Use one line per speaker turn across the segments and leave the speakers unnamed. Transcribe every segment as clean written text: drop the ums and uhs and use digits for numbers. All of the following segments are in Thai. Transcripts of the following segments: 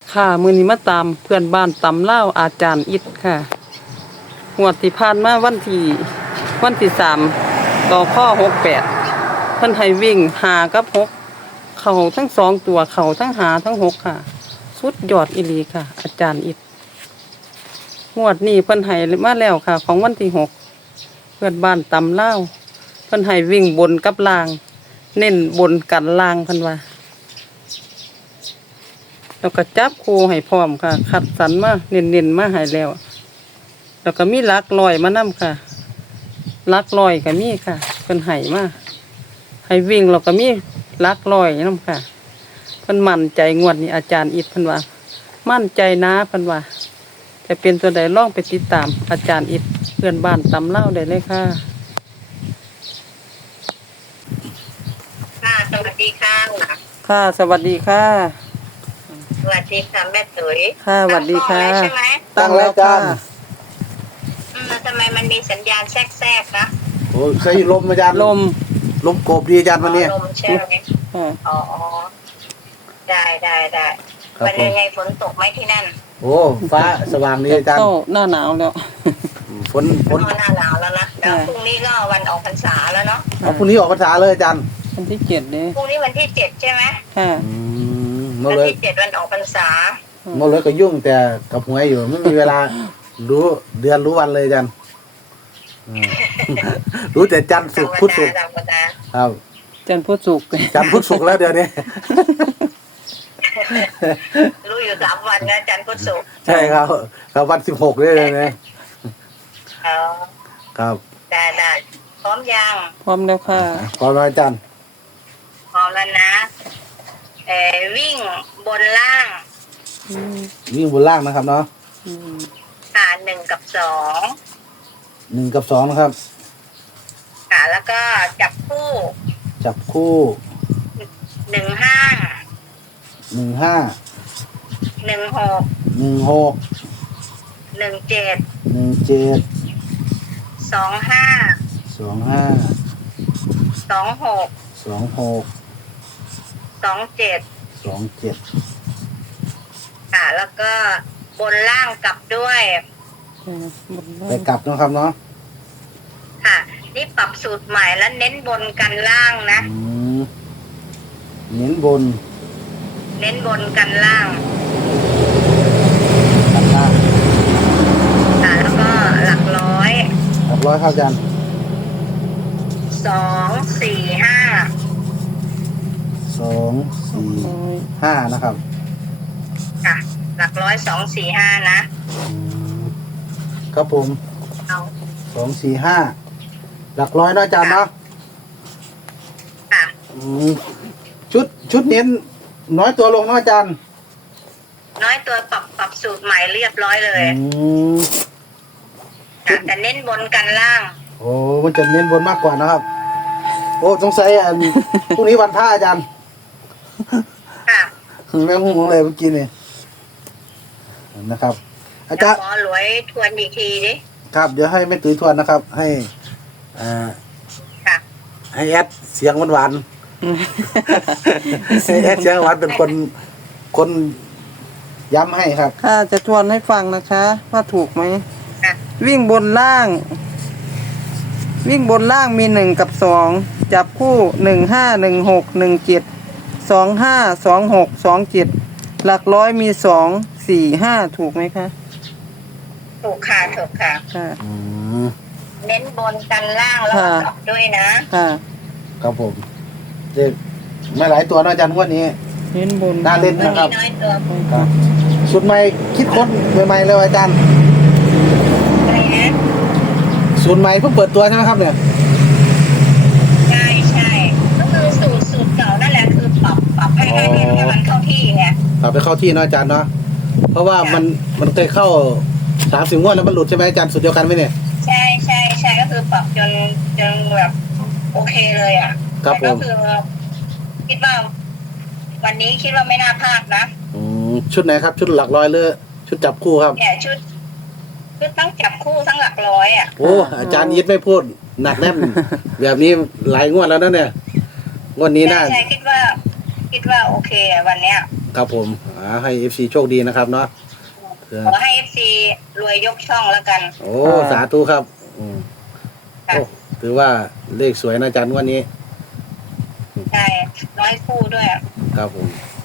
ค่ะมื้อนี้มาตามเพื่อนบ้านตำเล่าวอาจารย์อิฐค่ะงวดที่ผ่านมาวันที่3ต่อข้อ68เพิ่นให้วิ่ง5กับ6เข้าทั้ง2ตัวเข้าทั้ง5ทั้ง6ค่ะสุดยอดอีหลีค่ะอาจารย์อิฐงวดนี้เพิ่นให้มาแล้วค่ะของวันที่6เพื่อนบ้านตำเล่าวเพิ่นให้วิ่งบนกับล่างเน้นบนกันล่างเพิ่นว่าแล้วก็จับคู่ให้พร้อมค่ะคัดสรรมาเน้นๆมาให้แล้วแล้วก็มีหลักร้อยมานำค่ะหลักร้อยก็มีค่ะเพิ่นให้มาให้วิ่งแล้วก็มีหลักร้อยนำค่ะเพิ่นมั่นใจงวดนี้อาจารย์อิฐเพิ่นว่ามั่นใจนะเพิ่นว่าจะเป็นตัวใดลองไปติดตามอาจารย์อิฐเพื่อนบ้านตำเล่าได้เลยค่ะ
ค่ะสวัสดีค่ะ
ค่ะสวัสดีค่ะ
สวัสดีค่ะแม่ตุ๋ย
ค่ะสวัสดีค่ะ
ตั้งกล้องแล้วใช่ไหม
ตั้งแล้วค่ะ
ทำไมมันมีสัญญาณแทรกๆนะ
โอ้ใช้ลมอาจารย์
ลม
ลมกบดีอาจารย์วันนี้
ลมใช่ไหม
ค่ะ
อ๋อได้
ครับ
วันยังไงฝนตกไหมที่นั่น
โอ้ฟ้าสว่างดีอาจารย์
เข้าหน้าหนาวแล้ว
ฝน
ก็หน้าหนาวแล้วนะแล้วพรุ่งนี้ก็วันออกพรรษาแล้วเนาะ
เอาพรุ่งนี้ออกพรรษาเลยอาจารย์
วันที่7เนี่ย
พรุ่งนี้วันที่7ใช่ไหม
ค่ะ
เมื่อ
วัน
เลย
ที่7วันออกพรรษา
เมื่อเลยก็ยุ่งแต่กับหวยอยู่ไม่มีเวลารู้เดือนรู้วันเลยอาจารย์อืมรู้แต่จันทร์ศุกร์พุธศุกร์
ธรรมดา
ครับ
จันทร์พุธศุกร์
จันทร์พุธศุกร์แล้วเดือนนี้
รู้อยู่3 วันนะจันทร์พุธศุกร์
ใช่ครับครับวัน16เลยนะ
อ๋อ
ครับ
ได้พร้อมยัง
พร้อมแล้วค่ะ
ขอร้อยอาจารย์
พร้อมแล้วนะวิ่งบนล่าง
วิ่งบนล่างนะครับเนาะ
ค่ะ1 กับ
1 กับ 2นะครับ
2ค่ะแล้วก็จับคู่
จับคู่
15
15
16
16
17
17
25
25
26
26
27
27
ค่ะแล้วก็บนล่างกลับด้วย
ไปกลับนะครับเนาะ
ค่ะนี่ปรับสูตรใหม่แล้วเน้นบนกันล่างนะ
เน้นบน
เน้นบนกันล่าง
กันล่าง
ค่ะแล้วก็หลักร้อย
หลักร้อยครับอาจารย์
2 4
2 4 5นะครับ
5ค่ะหลักร้อย2 4 5นะครับ
ผม
เอา
2 4 5หลักร้อยเนาะอาจารย์เนาะ
ค่ะ
ชุดเน้นน้อยตัวลงเนาะอาจารย์
น้อยตัวปรับสูตรใหม่เรียบร้อยเลยค่ะแต่เน้นบนกันล่าง
โอ้มันจะเน้นบนมากกว่านะครับ โอ้สงสัยพรุ่งนี้วันพระอาจารย์
ค่ะ
แม่งงงเลยเมื่อกี้นี่นะครับ อาจารย์
หมอหลวยทวนอีกทีดิ
ครับเดี๋ยวให้แม่ตุ้ยทวนนะครับ ให้
ค่ะ
ให้แอดเสียงหวานๆให้แอดเสียงหวานเป็นคนย้ำให้ครับ
ค่ะจะทวนให้ฟังนะคะว่าถูกไหม
ค่ะ
วิ่งบนล่าง มี1 กับ 2จับคู่15 16 17 25 26 27หลักร้อยมี2 4 5ถูกไหมคะ
ถูกค่ะ
ค่ะ
เน้นบนกันล่างแล้วก็กลับด้วยนะ
ค่ะ
ครับผมเด็กไม่หลายตัวนะอาจารย์งวดนี้
เน้นบน
น่าเล่นนะ ครับ
น้อยตัว
ครับสุดใหม่คิดค้นใหม่ๆเลยอาจารย์
อะไรนะ
สูตรใหม่เพิ่งเปิดตัวใช่ไหมครับเนี่ย
ใช่ก็คือสูตรเก่านั่นแหละคือปรับให้มันเข้าที่ไง
เอาไปเข้าที่เนาะอาจารย์เนาะเพราะว่ามันเคยเข้า30 งวดแล้วมันหลุดใช่ไหมอาจารย์สูตรเดียวกันไหมเนี่ย
ใช่ก็คือปรับจนแบบโอเคเลยอ่ะ
ครับ
แต่ก็
ผม
คือคิดว่า วันนี้คิดว่าไม่น่าพลาดนะ
ชุดไหนครับชุดหลักร้อยหรือชุดจับคู่ครับ
เนี่ยชุดทั้งจับคู่ทั้งหลักร้อยอ่ะ
โอ้อาจารย์ยิดไม่พูดหนักแน่น แบบนี้หลายงวดแล้วนะเนี่ยงวดนี้น่า
ใช่คิดว่าโอเคอะวันเนี้ย
ครับผมให้ FC โชคดีนะครับเนาะ
ขอให้ FC รวยยกช่องแล้วกัน
โอ้สาธุครับ
ค่ะ
โอ้ถือว่าเลขสวยนะอาจารย์วันนี้
ใช่น้อยคู่ด้วย
ครับผม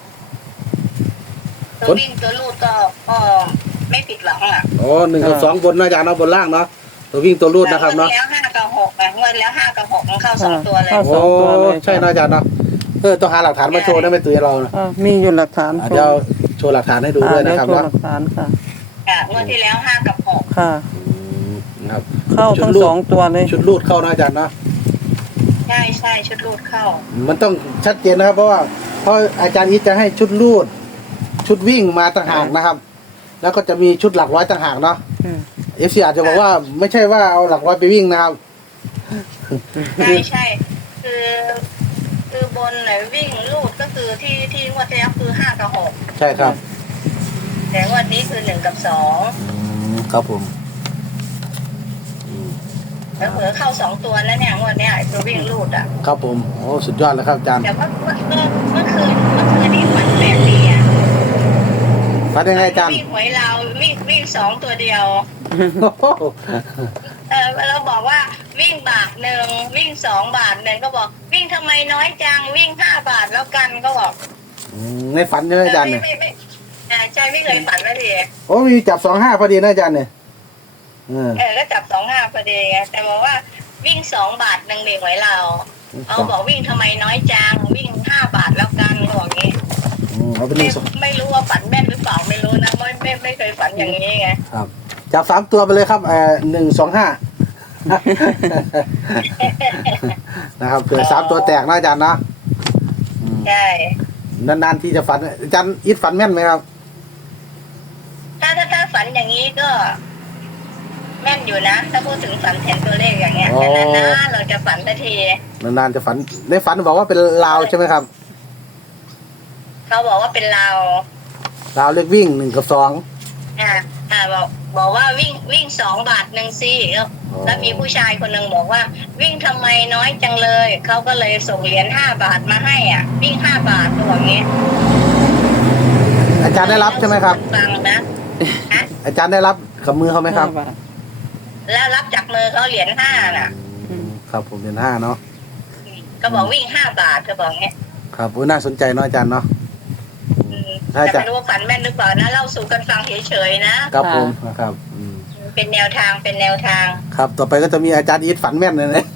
ตัววิ่งตัวลูดก็ไม่ผิดหวังอ่ะ
โอ้1 กับ 2บนนะอาจารย์เนาะบนล่างเนาะตัววิ่งตัวรูดนะครับเนาะ
งวดแล้ว5 กับ 6งวดแล้ว5 กับ 6มันเข้า2 ตัวเลย
เข้า
โอ้ใช่นะอาจารย์เนาะต้องหาหลักฐานมาโชว์นะไม่ตื่นเรานะ
มีอยู่หลักฐาน
เดี๋ยวโชว์หลักฐานให้ดูด้วยนะครับ
เดี๋ยวโชว์
เนาะ
หลักฐานค่ะ
งวดที่แล้ว5 กับ 6
ค่ะ
ครับ
เข้าทั้ง2ตัวเลย
ชุดรูดเข้านะอาจารย์เนาะ
ใช่ชุดรูดเข้า
มันต้องชัดเจนนะครับเพราะอาจารย์อีทจะให้ชุดรูดชุดวิ่งมาต่างหากนะครับ แล้วก็จะมีชุดหลักร้อยต่างหากเนาะFC อาจจะบอกว่าไม่ใช่ว่าเอาหลักร้อยไปวิ่งนะครับ
ใช่คือบนไหนวิ่งลูดก็คือที่งวดที่แล้วคือ5 กับ 6
ใช่ครับ
แต่งวดนี้คือ1 กับ 2
ครับผม
แล้วเผลอเข้า2 ตัวแล้วเนี่ยงวดเนี้ยตัววิ่งลูดอ่ะ
ครับผมโอ้สุดยอดเลยครับอาจารย์
แต่ว่าเมื่อคืนนี่ฝันแปลกดีอ่ะ
ฟัดยังไงอาจารย์
วิ่งหวยเราวิ่ง2 ตัวเดียวเราบอกว่าวิ่ง1 วิ่ง2 1ก็บอกวิ่งทำไมน้อยจังวิ่ง5 บาทแล้วกันก็บอก
ในฝันใช่ไหมอาจารย์เนี่ย
ไม่ใช่ไม่เคยฝันนะที
โอ้มีจับ25พอดีนะอาจารย์เนี่ย
ก็จับ25พอดีไงแต่บอกว่าวิ่ง2 บาท1เด็กหวยเราเอาบอกวิ่งทำไมน้อยจังวิ่ง5 บาทแล้วกันก็บอกงี้
เอาเป็น
ไม่รู้ว่าฝันแม่นหรือเปล่าไม่รู้นะไม่เคยฝันอย่างนี้ไง
ครับจับ3 ตัวไปเลยครับ1 2 5นะครับเผื่อ3 ตัวแตกนะอาจารย์นะ
ใช่
นานๆที่จะฝันอาจารย์อีทฝันแม่นไหมครับ
ถ้าฝันอย่างนี้ก็แม่นอยู่นะถ้าพูดถึงฝันแทนตัวเลขอย่างเงี้ยแต่นานๆเราจะฝันทันที
นานๆจะฝันในฝันบอกว่าเป็นลาวใช่ไหมครับ
เขาบอกว่าเป็นลาว
เลขวิ่ง1 กับ 2
บอกว่าวิ่ง2 บาท1ซี่แล้วมีผู้ชายคนหนึ่งบอกว่าวิ่งทำไมน้อยจังเลยเขาก็เลยส่งเหรียญ5 บาทมาให้อ่ะวิ่ง5 บาทตัวอย่างเงี้ย
อาจารย์ได้รับใช่ไหมครับ
ฟังนะ
อาจารย์ได้รับกับมือเขาไหมครับ
แล้วรับจากมือเขาเหรียญ5น่ะ
ครับผมเหรียญ5เนาะ
ก็บอกวิ่ง5 บาทก็บอกเงี้ย
ครับน่าสนใจเนาะอาจารย์เนาะ
แต่ไม่รู้ว่าฝันแม่นหรือเปล่านะเล่าสู่กันฟังเฉยๆนะครับ
ผมครับ
เป็นแนวทาง
ครับต่อไปก็จะมีอาจารย์อีทฝันแม่นเลยนะ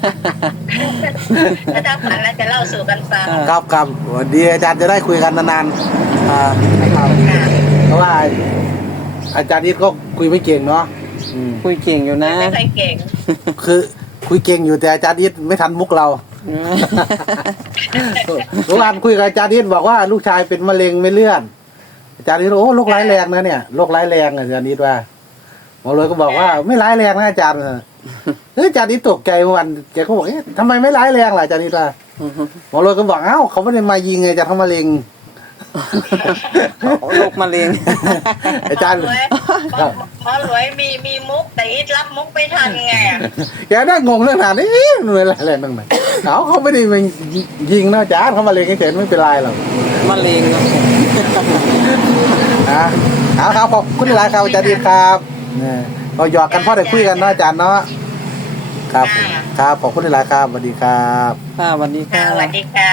ถ้าฝันแล้วจะเล่าสู่กันฟัง
ครับวันดีอาจารย์จะได้คุยกันนานๆนะครับเพราะว่าอาจารย์อีทก็คุยไม่เก่งเนาะ
คุยเก่งอยู่นะ
ไม่ค่อยเก่ง
คือคุยเก่งอยู่แต่อาจารย์อีทไม่ทันมุกเราเมื่อวานคุยกับอาจารย์อีทบอกว่าลูกชายเป็นมะเร็งไม่เลื่อนอาจารย์อีทโอ้โรคร้ายแรงนะเนี่ยโรคร้ายแรงอาจารย์อีทว่าหมอเลยก็บอกว่าไม่ร้ายแรงนะอาจารย์อาจารย์อีทตกใจเมื่อวันแกก็บอกทำไมไม่ร้ายแรงล่ะอาจารย์อีทว่าหมอเลยก็บอกเขาไม่ได้มายิงไงจะทำมะเร็ง
โรคมะเร็ง
อาจารย์
หมอรวยมีมุกแต่อีทรับมุกไม่ทันไง
แกได้งงเรื่องนั้นนี่มันอะไรนั่งไหนเขาไม่ได้มายิงนะอาจารย์เขามะเร็งเฉยๆไม่เป็นไรหรอก
มะเร็ง
ครับขอบคุณหลายครับอาจารย์อีทครับเราหยอกกันพ่อได้คุยกันเนาะอาจารย์เนาะครับขอบคุณหลายครับสวัสดีครับ
สวัสดีค่ะ
สวัสดีค่ะ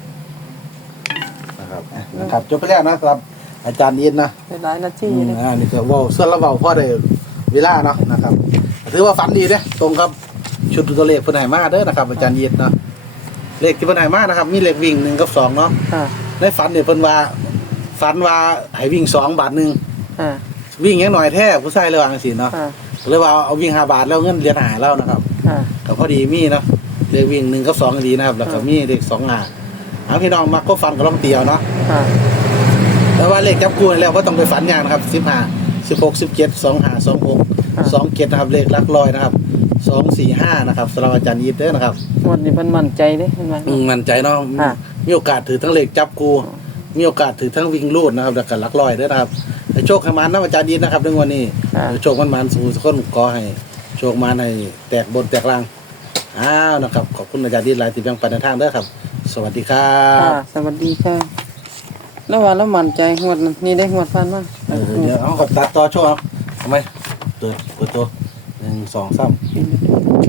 นะครับจบไปแล้วนะครับอาจารย์อีทนะ
เป็นหลายนาที
นี่ก็ว่าส่วนละเบาพ่อได้เวลาเนาะนะครับถือว่าฝันดีเด้ตรงกับชุดตัวเลขเพิ่นให้มาเด้อนะครับอาจารย์อีทเนาะเลขที่เพิ่นให้มานะครับมีเลขวิ่ง1 กับ 2เนาะในฝันเนี่ยเพิ่นว่าฝันว่าให้วิ่ง2 บาทวิ่งยังหน่อยแท้ผู้ชายเลยว่าจังซี่เนาะเลยว่าเอาวิ่ง5 บาทแล้วเงินเหรียญหายแล้วนะครับก็พอดีมีเนาะเลขวิ่ง1 กับ 2ดีนะครับแล้วก็มีเลข2พี่น้องมักก็ฝันก็ลองเตียวเนาะแล้วว่าเลขจับคู่แล้วก็ต้องไปฝันอย่างนะครับ15 16 17 25 26 27นะครับเลขหลักร้อยนะครับ245นะครับสำหรับอาจารย์อีทเด้อนะครับ
วันนี้เพิ่นมั่นใจเด้เห็นมั้ย
มั่นใจเนาะมีโอกาสถือทั้งเลขจับคู่มีโอกาสถือทั้งวิ่งลูดนะครับแล้วก็หลักร้อยเด้อนะครับโชคให้มันนะอาจารย์อีทนะครับในวันนี้โชคมันสู่ทุกคนขอให้โชคมาในแตกบนแตกล่างนะครับขอบคุณอาจารย์อีทหลายที่แบ่งปันในทางเด้อครับสวัสดีครับ
สวัสดีค่ะแล้วว่าแล้วมั่นใจงวดนั้นนี่ได้งวดฟันมา
เดี๋ยวเอากับตัดต่อโชว์เอาทำไมเปิดตัว1 2 3